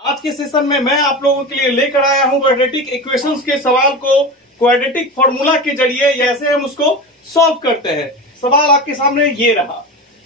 आज के सेशन में मैं आप लोगों के लिए लेकर आया हूं क्वाड्रेटिक इक्वेशंस के सवाल को क्वाड्रेटिक फॉर्मूला के जरिए जैसे हम उसको सॉल्व करते हैं। सवाल आपके सामने ये रहा,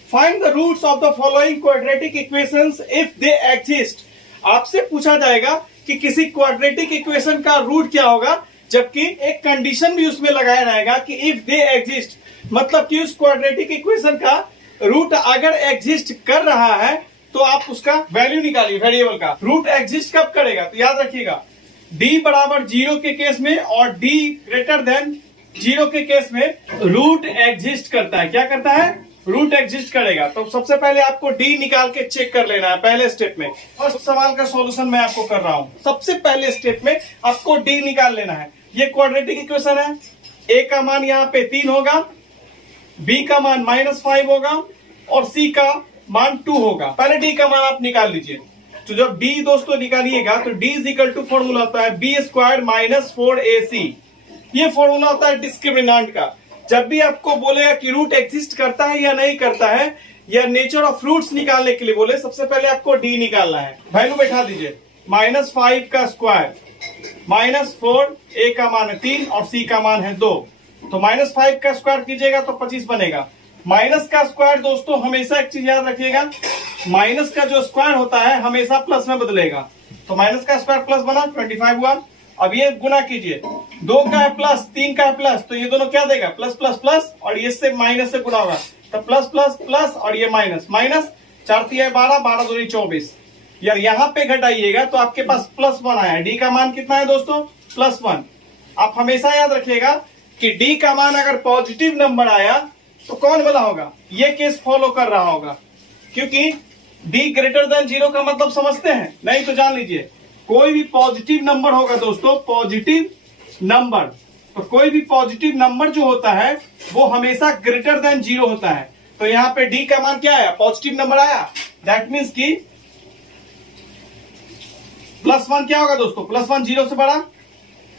find the roots of the following quadratic equations if they exist. आपसे पूछा जाएगा कि किसी क्वाड्रेटिक इक्वेशन का रूट क्या होगा, जबकि एक कंडीशन भी उसमें लगाया रहेगा कि इफ दे एग्जिस्ट, मतलब कि उस क्वाड्रेटिक इक्वेशन का रूट अगर एग्जिस्ट कर रहा है तो आप उसका वैल्यू निकालिए। वेरिएबल का रूट एग्जिस्ट कब करेगा, तो याद रखिएगा d बराबर 0 के केस में और d ग्रेटर देन 0 के केस में रूट एग्जिस्ट करता है। क्या करता है? रूट एग्जिस्ट करेगा। तो सबसे पहले आपको d निकाल के चेक कर लेना है पहले स्टेप में। फर्स्ट सवाल का सॉल्यूशन मैं आपको कर रहा हूं। सबसे पहले स्टेप में आपको d निकाल लेना है। ये क्वाड्रेटिक इक्वेशन है, a का मान यहाँ पे 3 होगा, b का मान -5 होगा और c का मान 2 होगा। पहले d का मान आप निकाल लीजिए। तो जब d दोस्तों निकालिएगा तो d is equal to formula होता है b स्क्वायर माइनस 4ac। ये फॉर्मूला होता है डिस्क्रिमिनेंट का। जब भी आपको बोलेगा कि रूट एग्जिस्ट करता है या नहीं करता है, या नेचर ऑफ रूट्स निकालने के लिए बोले, सबसे पहले आपको d निकालना है। वैल्यू बैठा दीजिए, -5 का स्क्वायर -4, a का मान है 3 और c का मान है 2। तो -5 का स्क्वायर कीजिएगा तो 25 बनेगा। माइनस का स्क्वायर दोस्तों हमेशा एक चीज याद रखिएगा, माइनस का जो स्क्वायर होता है हमेशा प्लस में बदलेगा। तो माइनस का स्क्वायर प्लस बना, 25 हुआ। अब ये गुना कीजिए, 2 का है प्लस, 3 का है प्लस, तो ये दोनों क्या देगा? प्लस प्लस प्लस, और ये से माइनस से गुना होगा तो प्लस प्लस प्लस और ये माइनस माइनस। 4 3 12, 12 2 24। यार यहाँ पे घटाइएगा तो आपके पास +1 आया। डी का मान कितना है दोस्तों? +1। आप हमेशा याद रखिएगा कि डी का मान अगर पॉजिटिव नंबर आया तो कौन वाला होगा? ये केस फॉलो कर रहा होगा, क्योंकि d ग्रेटर देन 0 का मतलब समझते हैं? नहीं तो जान लीजिए, कोई भी पॉजिटिव नंबर होगा दोस्तों, पॉजिटिव नंबर, तो कोई भी पॉजिटिव नंबर जो होता है वो हमेशा ग्रेटर देन 0 होता है। तो यहाँ पे d का मान क्या आया? पॉजिटिव नंबर आया। दैट मीन्स कि +1 क्या होगा दोस्तों? +1 0 से बड़ा,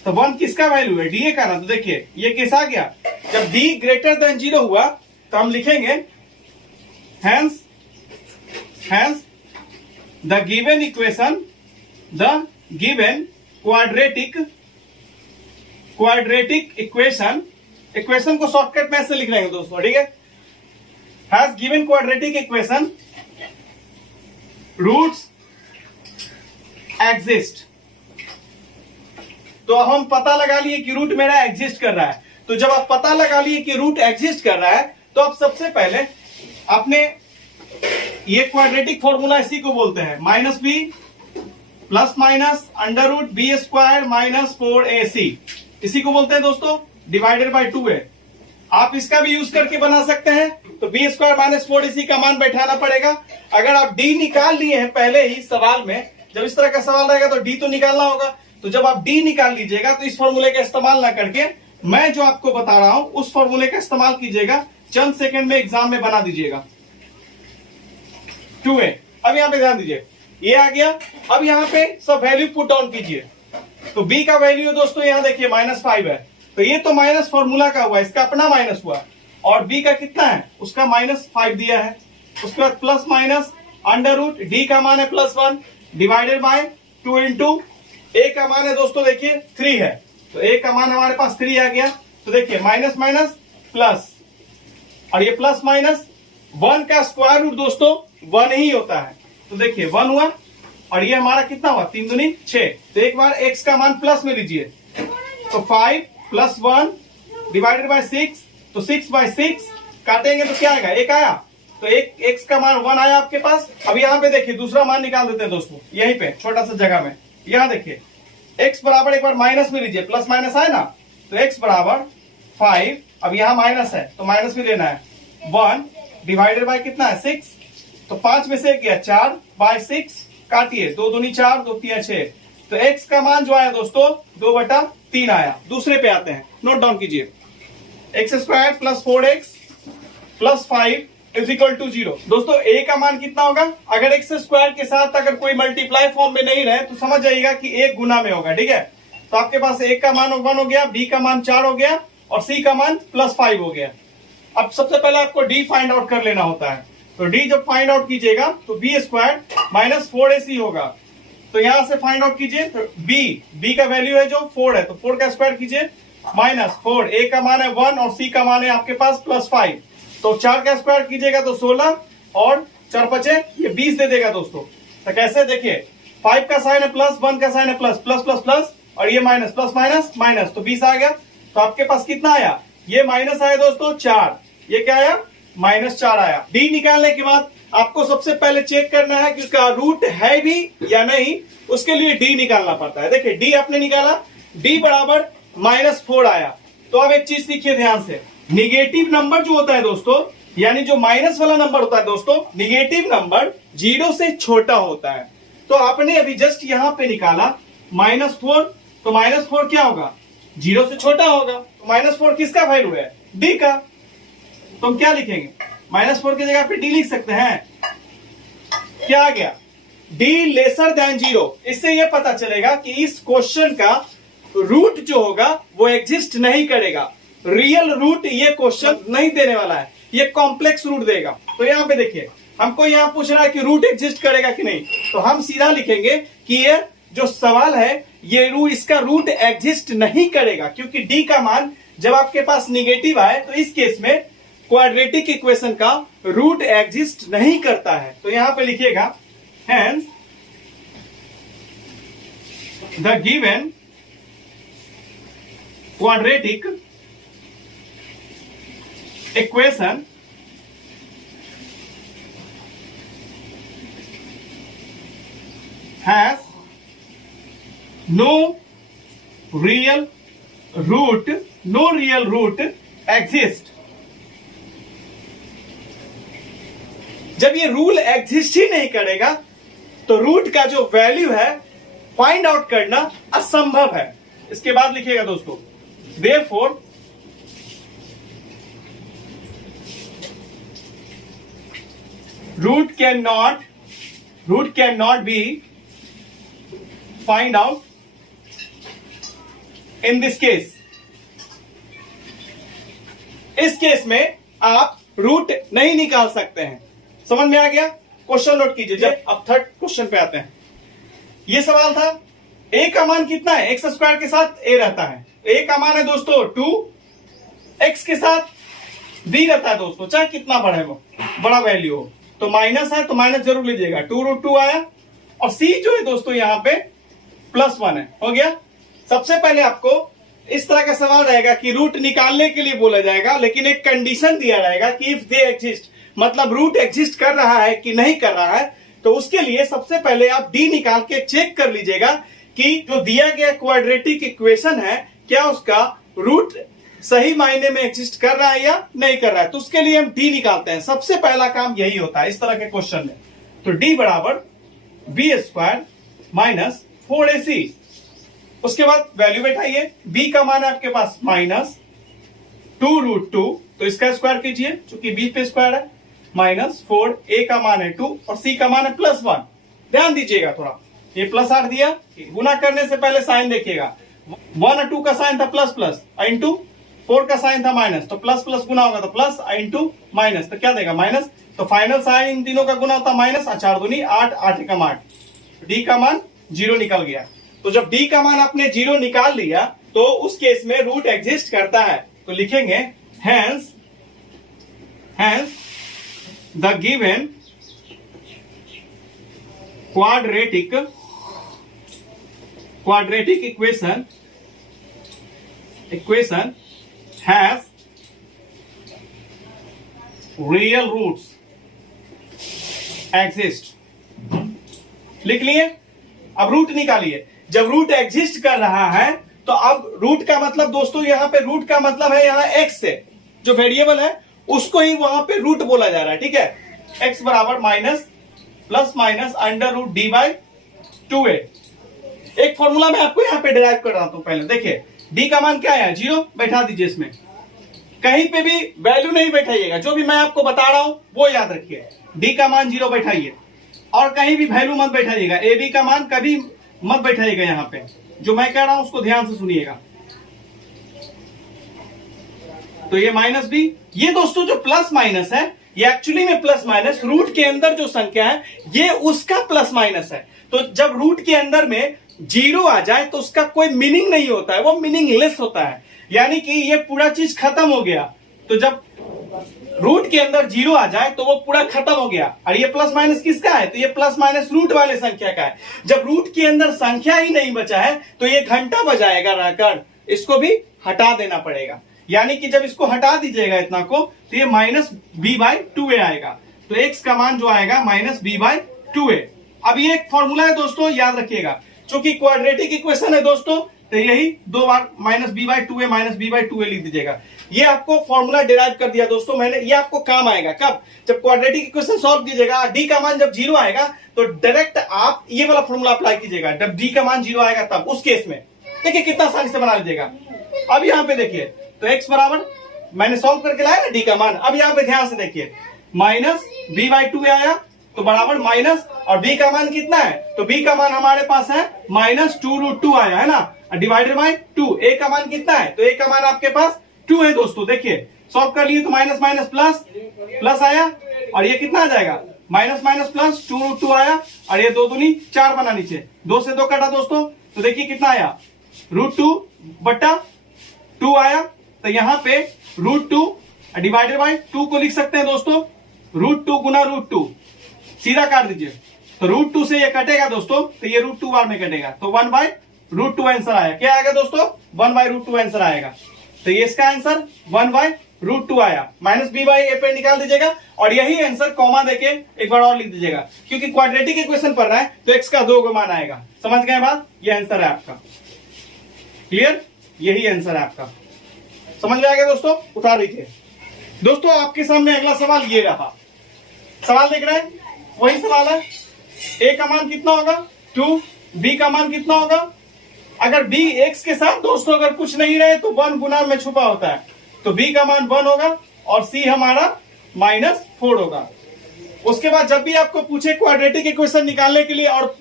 तो 1 किसका वैल्यू है? डी का ना। तो देखिए ये केस आ गया। जब d ग्रेटर देन 0 हुआ तो हम लिखेंगे hence the given equation, the given quadratic equation को शॉर्टकट में ऐसे लिख रहे हैं दोस्तों, ठीक है? Has given quadratic equation roots exist. तो हम पता लगा लिए कि रूट मेरा एग्जिस्ट कर रहा है। तो जब आप पता लगा लिए कि रूट एग्जिस्ट कर रहा है तो आप सबसे पहले अपने ये क्वाड्रेटिक फॉर्मूला इसी को बोलते हैं, -b plus minus √b square -4ac। इसी को बोलते हैं दोस्तों, डिवाइडेड बाय 2 है। आप इसका भी यूज करके बना सकते हैं। तो b स्क्वायर -4ac का मान बैठाना पड़ेगा। अगर आप d निकाल लिए हैं पहले ही सवाल में, जब इस तरह का सवाल रहेगा तो d तो निकालना होगा। तो जब आप d निकाल लीजिएगा तो इस फॉर्मूले का इस्तेमाल ना करके मैं जो आपको बता रहा हूं उस फॉर्मूले का इस्तेमाल कीजिएगा। चंद सेकंड में एग्जाम में बना दीजिएगा। 2a। अब यहां पे ध्यान दीजिए, ये आ गया। अब यहां पे सब वैल्यू पुट ऑन कीजिए। तो b का वैल्यू दोस्तों यहां देखिए -5 है, तो ये तो माइनस फॉर्मूला का हुआ, इसका अपना माइनस हुआ। और b का कितना है? उसका -5 दिया है। उसके बाद प्लस माइनस √d का मान है +1 डिवाइडेड बाय 2 इंटू a का मान है दोस्तों देखिए 3 है, तो a का मान हमारे पास 3 आ गया। तो देखिए माइनस माइनस प्लस, और ये प्लस माइनस 1 का स्क्वायर रूट दोस्तों 1 ही होता है। तो देखिए 1 हुआ, और ये हमारा कितना हुआ? 3 दूनी 6। तो एक बार x का मान प्लस में लीजिए, तो 5 + 1 डिवाइडेड बाय 6, तो 6/6 काटेंगे तो क्या आएगा? 1 आया। तो एक x का मान 1 आया आपके पास। अब यहाँ पे देखिए दूसरा मान निकाल देते हैं दोस्तों, यहीं पे छोटा सा जगह में। यहाँ देखिए x बराबर, एक बार माइनस में लीजिए, प्लस माइनस आए ना, तो x बराबर 5। अब यहाँ माइनस है तो माइनस भी लेना है। 1 डिवाइडेड बाय कितना है? 6। तो 5 में से 1 गया, 4/6 काटिए, 2 दूनी 4, 2 3 6। तो x का मान जो आया दोस्तों 2/3 आया। दूसरे पे आते हैं, नोट डाउन कीजिए, x² + 4x + 5 = 0। दोस्तों a का मान कितना होगा? अगर x² के साथ अगर कोई मल्टीप्लाई फॉर्म में नहीं रहे तो समझ जाइएगा कि 1 गुना में होगा, ठीक है? तो आपके पास a का मान 1 हो गया, b का मान 4 हो गया और c का मान +5 हो गया। अब सबसे पहले आपको d फाइंड आउट कर लेना होता है। तो d जब फाइंड आउट कीजिएगा तो b² -4ac होगा। तो यहां से फाइंड आउट कीजिए। तो बी का वैल्यू है जो 4 है, तो 4 का स्क्वायर कीजिए -4। ए का मान है 1 और सी का मान है आपके पास +5। तो 4 का स्क्वायर कीजिएगा तो 16 और 4 बचे ये 20 दे देगा दोस्तों। तो कैसे देखिए 5 का साइन है प्लस, 1 का साइन है प्लस, प्लस प्लस प्लस और ये माइनस, प्लस माइनस माइनस, तो 20 आ गया। तो आपके पास कितना आया, ये माइनस आया दोस्तों 4, ये क्या आया -4 आया। डी निकालने के बाद आपको सबसे पहले चेक करना है कि उसका रूट है भी या नहीं, उसके लिए डी निकालना पड़ता है। देखिए डी आपने निकाला, डी बराबर -4 आया। तो अब एक चीज सीखिए ध्यान से, निगेटिव नंबर जो होता है दोस्तों, यानी जो माइनस वाला नंबर होता है दोस्तों, निगेटिव नंबर 0 से छोटा होता है। तो आपने अभी जस्ट यहां पे निकाला -4, तो -4 क्या होगा, 0 से छोटा होगा। तो -4 किसका वैल्यू है, डी का। तो हम क्या लिखेंगे, -4 की जगह पे डी लिख सकते हैं। क्या आ गया, डी लेसर देन 0। इससे यह पता चलेगा कि इस क्वेश्चन का रूट जो होगा वो एग्जिस्ट नहीं करेगा। रियल रूट ये क्वेश्चन नहीं देने वाला है, ये कॉम्प्लेक्स रूट देगा। तो यहां पे देखिए हमको यहां पूछ रहा है कि रूट एग्जिस्ट करेगा कि नहीं, तो हम सीधा लिखेंगे कि ये जो सवाल है ये इसका रूट एग्जिस्ट नहीं करेगा, क्योंकि डी का मान जब आपके पास निगेटिव आए तो इस केस में क्वाड्रेटिक इक्वेशन का रूट एग्जिस्ट नहीं करता है। तो यहां पे लिखिएगा hence the given quadratic equation has no real root exist। जब ये रूल एग्जिस्ट ही नहीं करेगा तो रूट का जो वैल्यू है फाइंड आउट करना असंभव है। इसके बाद लिखिएगा दोस्तों, therefore root cannot be find out in this case। इस केस में आप रूट नहीं निकाल सकते हैं। समझ में आ गया, क्वेश्चन नोट कीजिए। जब अब थर्ड क्वेश्चन पे आते हैं, ये सवाल था a का मान कितना है, एक्स स्क्वायर के साथ a रहता है। a का मान है दोस्तों 2, x के साथ b रहता है दोस्तों, चाहे कितना बड़ा है वो बड़ा वैल्यू हो। तो माइनस है तो माइनस जरूर लीजिएगा, 2√2 आया। और c जो है दोस्तों यहाँ पे +1 है, हो गया। सबसे पहले आपको इस तरह का सवाल रहेगा कि रूट निकालने के लिए बोला जाएगा, लेकिन एक कंडीशन दिया रहेगा कि इफ दे एग्जिस्ट, मतलब रूट एग्जिस्ट कर रहा है कि नहीं कर रहा है। तो उसके लिए सबसे पहले आप डी निकाल के चेक कर लीजिएगा कि जो दिया गया क्वाड्रेटिक इक्वेशन है क्या उसका रूट सही मायने में एग्जिस्ट कर रहा है या नहीं कर रहा है। तो उसके लिए हम डी निकालते हैं, सबसे पहला काम यही होता है इस तरह के क्वेश्चन में। तो डी बराबर b² - 4ac। उसके बाद वैल्यू बैठाइए, b का मान है आपके पास -2√2, तो इसका स्क्वायर कीजिए चूंकि b पे स्क्वायर है, -4, a का मान है 2 और c का मान है +1। ध्यान दीजिएगा थोड़ा, ये +8 दिया, गुना करने से पहले साइन देखिएगा, 1 और 2 का साइन था प्लस प्लस इंटू 4 का साइन था माइनस, तो प्लस प्लस गुना होगा तो प्लस इंटू माइनस, तो क्या देगा माइनस। तो फाइनल साइन इन तीनों का गुना होता माइनस, 4 दूनी 8, 8 एकम 8, डी का मान 0 निकल गया। तो जब डी का मान आपने 0 निकाल लिया तो उस केस में रूट एग्जिस्ट करता है। तो लिखेंगे hence the given quadratic equation has real roots exist. लिख लिए, अब रूट निकालिए। जब रूट एग्जिस्ट कर रहा है तो अब रूट का मतलब दोस्तों यहाँ पे रूट का मतलब है यहाँ एक्स से जो वेरिएबल है उसको ही वहां पे रूट बोला जा रहा है, ठीक है। एक्स बराबर ±(d/2a। एक फॉर्मूला मैं आपको यहाँ पे डिराइव कर रहा हूं। पहले देखिए डी का मान क्या है 0, बैठा दीजिए। इसमें कहीं पे भी वैल्यू नहीं बैठाइएगा, जो भी मैं आपको बता रहा हूं वो याद रखिए। डी का मान 0 बैठाइए और कहीं भी वैल्यू मत बैठाइएगा। ए बी का मान कभी मत बैठाइएगा। यहाँ पे जो मैं कह रहा हूं उसको ध्यान से सुनिएगा। तो ये -b, ये दोस्तों जो प्लस माइनस है ये एक्चुअली में प्लस माइनस रूट के अंदर जो संख्या है ये उसका प्लस माइनस है। तो तो जब रूट के अंदर में जीरो आ जाए तो उसका कोई मीनिंग नहीं होता है, वो मीनिंगलेस होता है, यानी कि ये पूरा चीज खत्म हो गया। तो जब रूट के अंदर जीरो आ जाए तो वो पूरा खत्म हो गया। और ये प्लस माइनस किसका है? तो ये प्लस माइनस रूट वाले संख्या का है। जब रूट के अंदर संख्या ही नहीं बचा है तो ये घंटा बजाएगा रहकर, इसको भी हटा देना पड़ेगा। यानी कि जब इसको हटा दीजिएगा इतना को, तो ये माइनस बी बाई 2a आएगा। तो x का मान जो आएगा माइनस बी बाई 2a। अब ये एक फॉर्मूला है दोस्तों, याद रखिएगा, चूंकि क्वाड्रेटिक इक्वेशन है दोस्तों, तो यही दो बार minus B by 2a minus B by 2a लिख दीजिएगा। ये आपको फॉर्मूला डिराइव कर दिया दोस्तों मैंने, ये आपको काम आएगा कब? जब क्वाड्रेटिक इक्वेशन सॉल्व कीजिएगा, डी का मान जब जीरो आएगा तो डायरेक्ट आप ये वाला फॉर्मूला अप्लाई कीजिएगा। जब डी का मान जीरो आएगा तब उस केस में देखिए कितना आसानी से बना लीजिएगा। अब यहाँ पे देखिए, तो x बराबर मैंने सॉल्व करके लाया ना डी का मान। अब यहाँ पे ध्यान से देखिए, माइनस बी बाई 2 आया तो बराबर माइनस, और b का मान कितना है? तो b का मान हमारे पास है माइनस 2√2 आया है ना, डिवाइडेड बाई 2। a का मान कितना है? तो a का मान आपके पास 2 है दोस्तों। देखिए सॉल्व कर लिए तो माइनस माइनस प्लस प्लस आया, और ये कितना आ जाएगा? माइनस माइनस प्लस 2√2 आया, और ये 2 दूनी 4 बना, नीचे 2 से 2 कटा दोस्तों, तो देखिए कितना आया? √2 बटा 2 आया। तो यहाँ पे √2 डिवाइडेड बाई 2 को लिख सकते हैं दोस्तों, √2 गुना √2, सीधा काट दीजिए। तो √2 से ये कटेगा दोस्तों, तो ये √2 बार में कटेगा, तो 1/√2 आंसर आया। क्या आएगा दोस्तों? 1/√2 आंसर आएगा। तो ये इसका आंसर 1/√2 आया। माइनस बी बाई ए पे निकाल दीजिएगा, और यही आंसर कॉमा देके एक बार और लिख दीजिएगा, क्योंकि क्वाड्रेटिक इक्वेशन पढ़ रहा है तो x का 2 मान आएगा। समझ गए बात? ये आंसर है आपका। क्लियर? यही आंसर है आपका। समझ में आ गया दोस्तों? उतार लीजिए दोस्तों। आपके सामने अगला सवाल ये रहा। सवाल देख रहे हैं, वही सवाल है। a का मान कितना होगा? 2। b का मान कितना होगा? अगर b x के साथ दोस्तों अगर कुछ नहीं रहे तो 1 गुना में छुपा होता है, तो b का मान 1 होगा और c हमारा -4 होगा। उसके बाद जब भी आपको पूछे क्वाड्रेटिक इक्वेशन निकालने के लिए और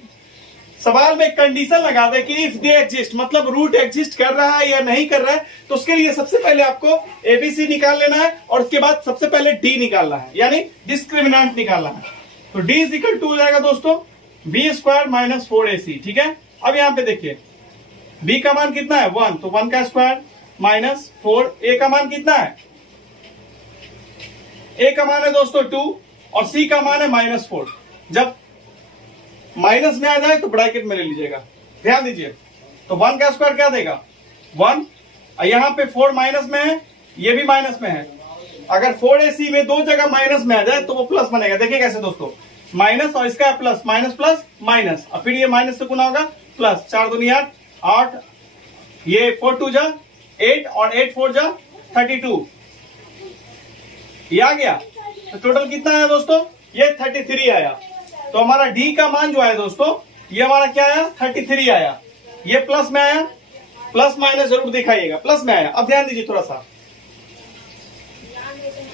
सवाल में कंडीशन लगा दे कि इफ दे एग्जिस्ट, मतलब रूट एग्जिस्ट कर रहा है या नहीं कर रहा है, तो उसके लिए सबसे पहले आपको एबीसी निकाल लेना है, और उसके बाद सबसे पहले डी निकालना है, यानी डिस्क्रिमिनेंट निकालना है। तो डी इज इक्वल टू हो जाएगा दोस्तों b² माइनस 4ac। ठीक है, अब यहाँ पे देखिए b का मान कितना है? 1, तो 1 का स्क्वायर माइनस 4। a का मान कितना है? a का मान है दोस्तों 2, और c का मान है -4। जब माइनस में आ जाए तो ब्रैकेट में ले लीजिएगा, ध्यान दीजिए। तो 1 का स्क्वायर क्या देगा? 1, यहाँ पे 4 माइनस में है, ये भी माइनस में है। अगर 4ac में दो जगह माइनस में आ जाए तो वो प्लस बनेगा। देखिए कैसे दोस्तों, माइनस और इसका प्लस, माइनस प्लस माइनस, और फिर ये माइनस से गुना होगा प्लस। 4 दूनी 8, ये 4 2 जा 8, और 8 4 जा 32, ये आ गया। तो टोटल कितना आया दोस्तों? ये 33 आया। तो हमारा डी का मान जो है दोस्तों, ये हमारा क्या आया? 33 आया। ये प्लस में आया, प्लस माइनस जरूर दिखाइएगा, प्लस में आया। अब ध्यान दीजिए थोड़ा सा,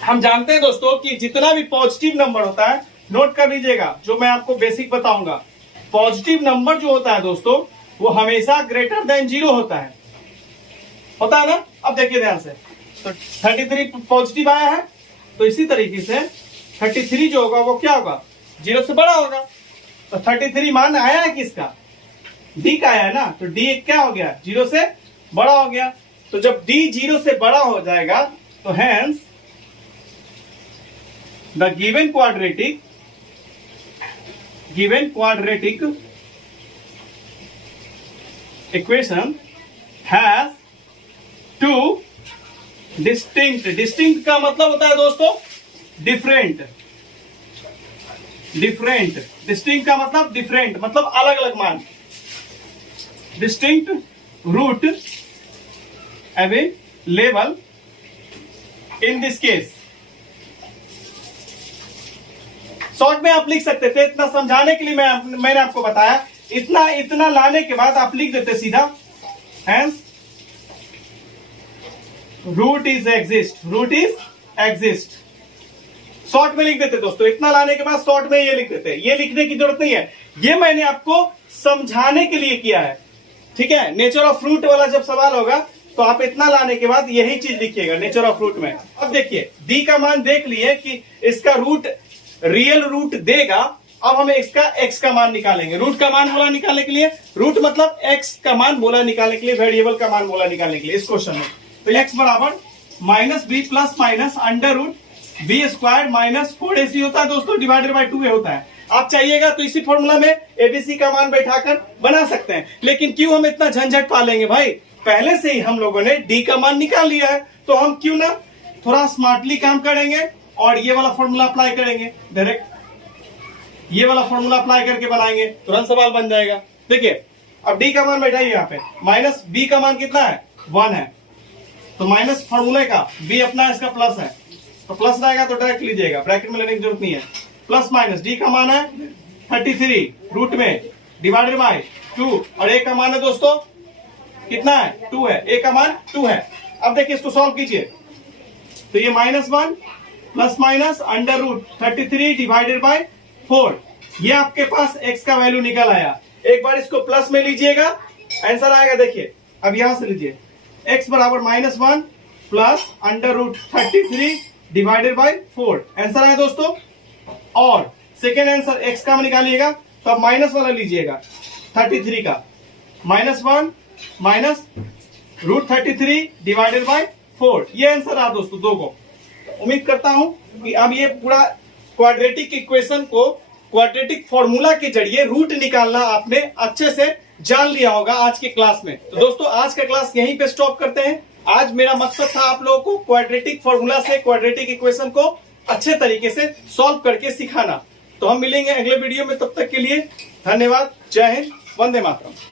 हम जानते हैं दोस्तों कि जितना भी पॉजिटिव नंबर होता है, नोट कर लीजिएगा जो मैं आपको बेसिक बताऊंगा। पॉजिटिव नंबर जो होता है दोस्तों, वो हमेशा ग्रेटर देन 0 होता है ना। अब देखिए ध्यान से, तो 33 पॉजिटिव आया है, तो इसी तरीके से 33 जो होगा वो क्या होगा? 0 से बड़ा होगा। तो 33 मान आया है किसका? डी का आया है ना, तो डी क्या हो गया? 0 से बड़ा हो गया। तो जब डी 0 से बड़ा हो जाएगा तो hence the given quadratic equation has two distinct का मतलब होता है दोस्तों डिफरेंट। डिस्टिंक्ट का मतलब डिफरेंट, मतलब अलग अलग मान। Distinct root available in this case. Short में आप लिख सकते थे, इतना समझाने के लिए मैंने आपको बताया। इतना लाने के बाद आप लिख देते सीधा, hence root is exist. Short में लिख देते दोस्तों, इतना लाने के बाद शॉर्ट में ये लिख देते। ये लिखने की जरूरत नहीं है, ये मैंने आपको समझाने के लिए किया है। ठीक है, नेचर ऑफ फ्रूट वाला जब सवाल होगा तो आप इतना लाने के बाद यही चीज लिखिएगा नेचर ऑफ फ्रूट में। अब देखिए डी का मान देख लिए कि इसका रूट रियल रूट देगा अब हमें इसका x का मान निकालेंगे। रूट का मान बोला निकालने के लिए, रूट मतलब x का मान बोला निकालने के लिए, वेरिएबल का मान बोला निकालने के लिए इस क्वेश्चन में। तो x बराबर minus B plus minus under root B square minus 4ac होता है दोस्तों, डिवाइडेड बाय 2a होता है। आप चाहिएगा तो इसी फॉर्मूला में एबीसी का मान बैठाकर बना सकते हैं, लेकिन क्यों हम इतना झंझट पालेंगे भाई, पहले से ही हम लोगों ने डी का मान निकाल लिया है, तो हम क्यों ना थोड़ा स्मार्टली काम करेंगे और ये वाला फॉर्मूला अप्लाई करेंगे, डायरेक्ट ये वाला फॉर्मूला अप्लाई करके बनाएंगे, तुरंत सवाल बन जाएगा। देखिए अब डी का मान बैठाइए यहाँ पे, माइनस बी का मान कितना है 1 है, तो माइनस फॉर्मूले का बी अपना इसका प्लस है, तो प्लस रहेगा तो डायरेक्ट लीजिएगा, ब्रैकेट में लेने की जरूरत नहीं है। प्लस माइनस डी का मान है 33 रूट में डिवाइडेड बाय 2 और ए का मान है दोस्तों कितना है 2 है, ए का मान 2 है। अब देखिए इसको सॉल्व कीजिए, तो ये -1 plus minus under root 33 divided by 4, ये आपके पास x का वैल्यू निकल आया। एक बार इसको प्लस में लीजिएगा, आंसर आएगा। देखिए अब यहां से लीजिए x बराबर -1 plus under root 33 divided by 4, answer आया दोस्तों। और सेकेंड आंसर x का निकालिएगा, तो अब माइनस वाला लीजिएगा 33 का, -1 माइनस रूट 33 डिवाइडेड बाय 4, ये आंसर आ दोस्तों दो को। उम्मीद करता हूं कि अब ये पूरा क्वाड्रेटिक इक्वेशन को क्वाड्रेटिक फॉर्मूला के जरिए रूट निकालना आपने अच्छे से जान लिया होगा आज के क्लास में। तो दोस्तों आज का क्लास यहीं पे स्टॉप करते हैं। आज मेरा मकसद था आप लोगों को क्वाड्रेटिक फॉर्मूला से क्वाड्रेटिक इक्वेशन को अच्छे तरीके से सॉल्व करके सिखाना। तो हम मिलेंगे अगले वीडियो में, तब तक के लिए धन्यवाद। जय हिंद, वंदे मातरम।